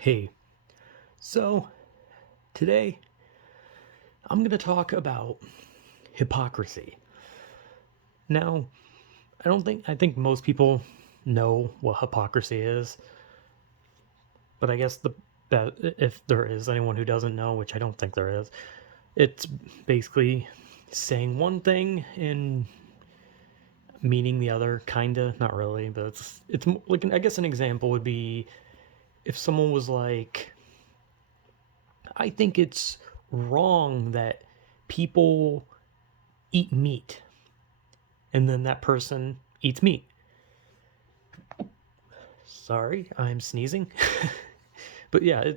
Hey, so today I'm going to talk about hypocrisy. Now, I think most people know what hypocrisy is, but I guess that if there is anyone who doesn't know, which I don't think there is, it's basically saying one thing and meaning the other, kinda, not really, but it's like I guess an example would be if someone was like, I think it's wrong that people eat meat, and then that person eats meat. Sorry, I'm sneezing. But yeah,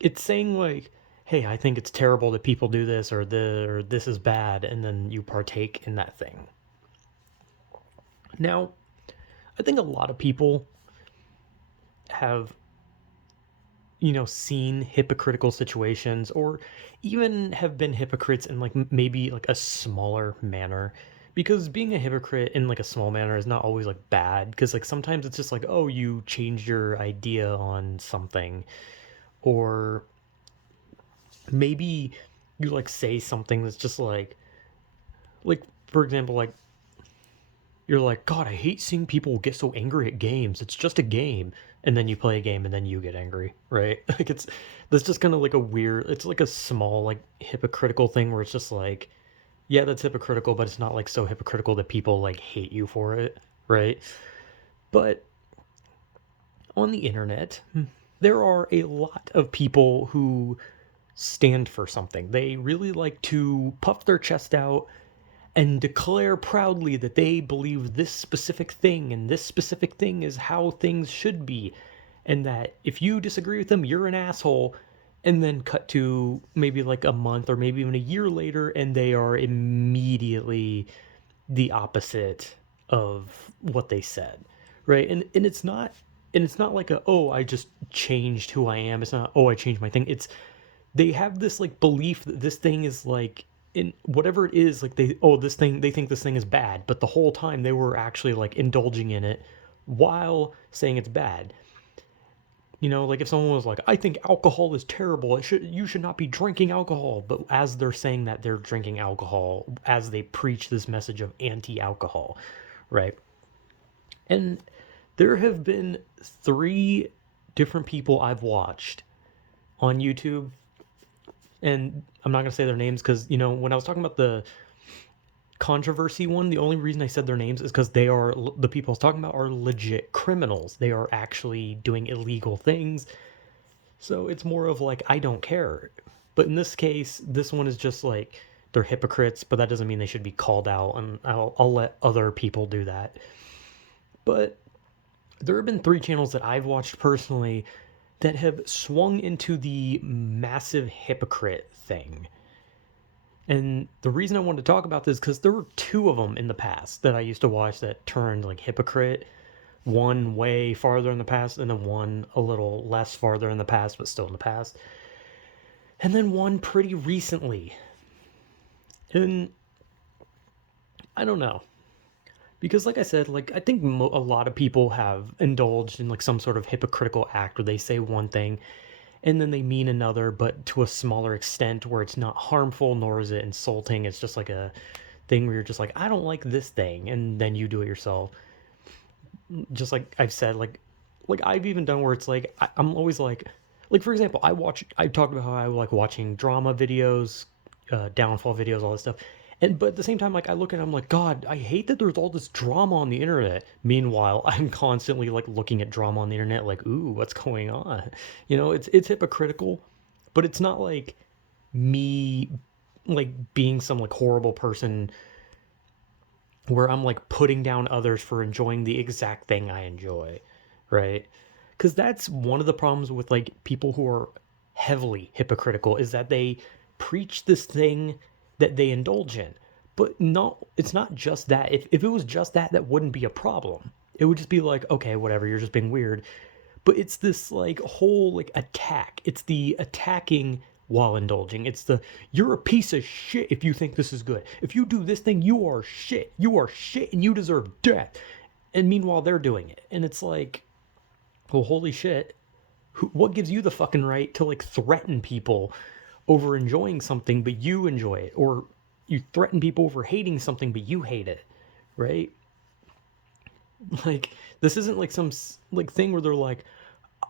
it's saying like, hey, I think it's terrible that people do this or this is bad, and then you partake in that thing. Now, I think a lot of people have seen hypocritical situations or even have been hypocrites in like maybe like a smaller manner, because being a hypocrite in like a small manner is not always like bad, because like sometimes it's just like, oh, you changed your idea on something, or maybe you like say something that's just like for example, like you're like, God, I hate seeing people get so angry at games. It's just a game. And then you play a game and then you get angry, right? Like that's just kind of like a weird, it's like a small, like hypocritical thing where it's just like, yeah, that's hypocritical, but it's not like so hypocritical that people like hate you for it, right? But on the internet, there are a lot of people who stand for something. They really like to puff their chest out and declare proudly that they believe this specific thing and this specific thing is how things should be, and that if you disagree with them, you're an asshole. And then cut to maybe like a month or maybe even a year later, and they are immediately the opposite of what they said, right? And it's not like a, oh, I just changed who I am. It's not, oh, I changed my thing. It's they have this like belief that this thing is like, in whatever it is, like they think this thing is bad, but the whole time they were actually like indulging in it while saying it's bad. Like if someone was like, I think alcohol is terrible, you should not be drinking alcohol, but as they're saying that, they're drinking alcohol as they preach this message of anti-alcohol, right? And there have been three different people I've watched on YouTube, and I'm not gonna say their names because when I was talking about the controversy one, the only reason I said their names is because they are the people I was talking about are legit criminals. They are actually doing illegal things. So it's more of like, I don't care. But in this case, this one is just like they're hypocrites, but that doesn't mean they should be called out, and I'll let other people do that. But there have been three channels that I've watched personally that have swung into the massive hypocrite thing. And the reason I wanted to talk about this because there were two of them in the past that I used to watch that turned like hypocrite. One way farther in the past, and then one a little less farther in the past, but still in the past. And then one pretty recently. And I don't know. Because like I said, like I think a lot of people have indulged in like some sort of hypocritical act where they say one thing and then they mean another, but to a smaller extent where it's not harmful nor is it insulting. It's just like a thing where you're just like, I don't like this thing, and then you do it yourself. Just like I've said, like I've even done where it's like I'm always like for example, I talked about how I like watching drama videos, downfall videos, all this stuff. And but at the same time, like I look at it, I'm like, God, I hate that there's all this drama on the internet. Meanwhile, I'm constantly like looking at drama on the internet, like, ooh, what's going on? It's hypocritical, but it's not like me like being some like horrible person where I'm like putting down others for enjoying the exact thing I enjoy, right? Because that's one of the problems with like people who are heavily hypocritical, is that they preach this thing that they indulge in. But no, it's not just that. If it was just that, that wouldn't be a problem. It would just be like, okay, whatever, you're just being weird. But it's this like whole like attack. It's the attacking while indulging. It's the, you're a piece of shit if you think this is good. If you do this thing, you are shit. You are shit and you deserve death. And meanwhile, they're doing it. And it's like, well, holy shit. What gives you the fucking right to like threaten people over enjoying something but you enjoy it, or you threaten people over hating something but you hate it, right? Like this isn't like some like thing where they're like,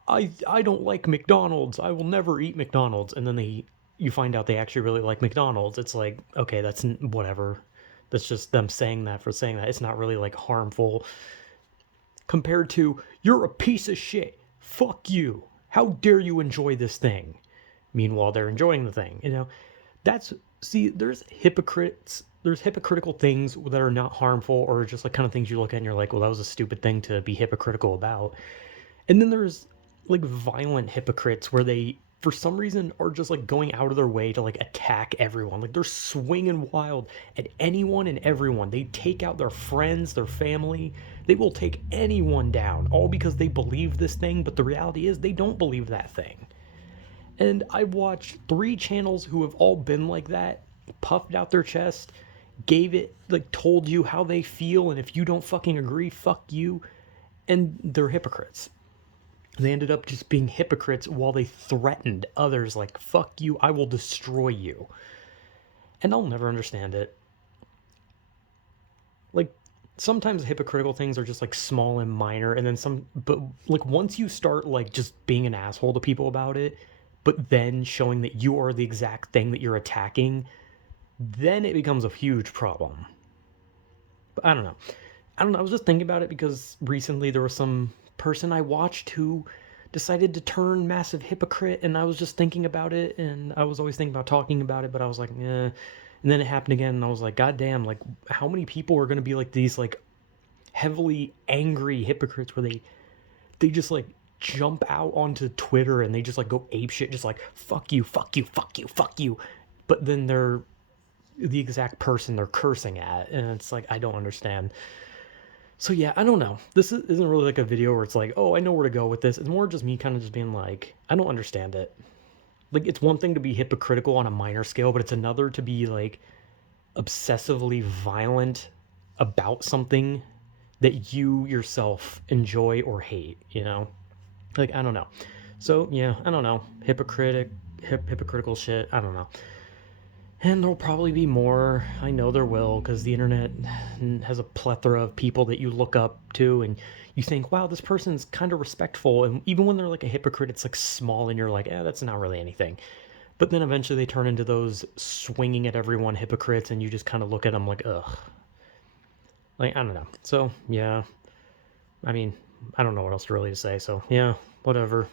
I don't like McDonald's, I will never eat McDonald's, and then you find out they actually really like McDonald's. It's like, okay, that's whatever. That's just them saying that for saying that. It's not really like harmful compared to, you're a piece of shit, fuck you, how dare you enjoy this thing. Meanwhile, they're enjoying the thing. That's, see, there's hypocritical things that are not harmful, or just like kind of things you look at and you're like, well, that was a stupid thing to be hypocritical about. And then there's like violent hypocrites where they, for some reason, are just like going out of their way to like attack everyone. Like they're swinging wild at anyone and everyone. They take out their friends, their family. They will take anyone down, all because they believe this thing. But the reality is, they don't believe that thing. And I've watched 3 channels who have all been like that, puffed out their chest, gave it, like, told you how they feel, and if you don't fucking agree, fuck you. And they're hypocrites. They ended up just being hypocrites while they threatened others, like, fuck you, I will destroy you. And I'll never understand it. Like, sometimes hypocritical things are just like small and minor, and then but like once you start like just being an asshole to people about it, but then showing that you are the exact thing that you're attacking, then it becomes a huge problem. But I don't know. I was just thinking about it because recently there was some person I watched who decided to turn massive hypocrite, and I was just thinking about it, and I was always thinking about talking about it, but I was like, eh. And then it happened again, and I was like, God damn, like, how many people are going to be like these, like, heavily angry hypocrites where they just, like, jump out onto Twitter and they just, like, go apeshit, just like, fuck you, fuck you, fuck you, fuck you. But then they're the exact person they're cursing at, and it's like, I don't understand. So yeah, I don't know. This isn't really like a video where it's like, oh, I know where to go with this. It's more just me kind of just being like, I don't understand it. Like, it's one thing to be hypocritical on a minor scale, but it's another to be like obsessively violent about something that you yourself enjoy or hate, Like, I don't know. So yeah, I don't know. Hypocritical shit. I don't know. And there'll probably be more. I know there will, because the internet has a plethora of people that you look up to and you think, wow, this person's kind of respectful. And even when they're like a hypocrite, it's like small and you're like, that's not really anything. But then eventually they turn into those swinging at everyone hypocrites, and you just kind of look at them like, ugh. Like, I don't know. So, yeah. I mean, I don't know what else to really say. So, yeah, whatever.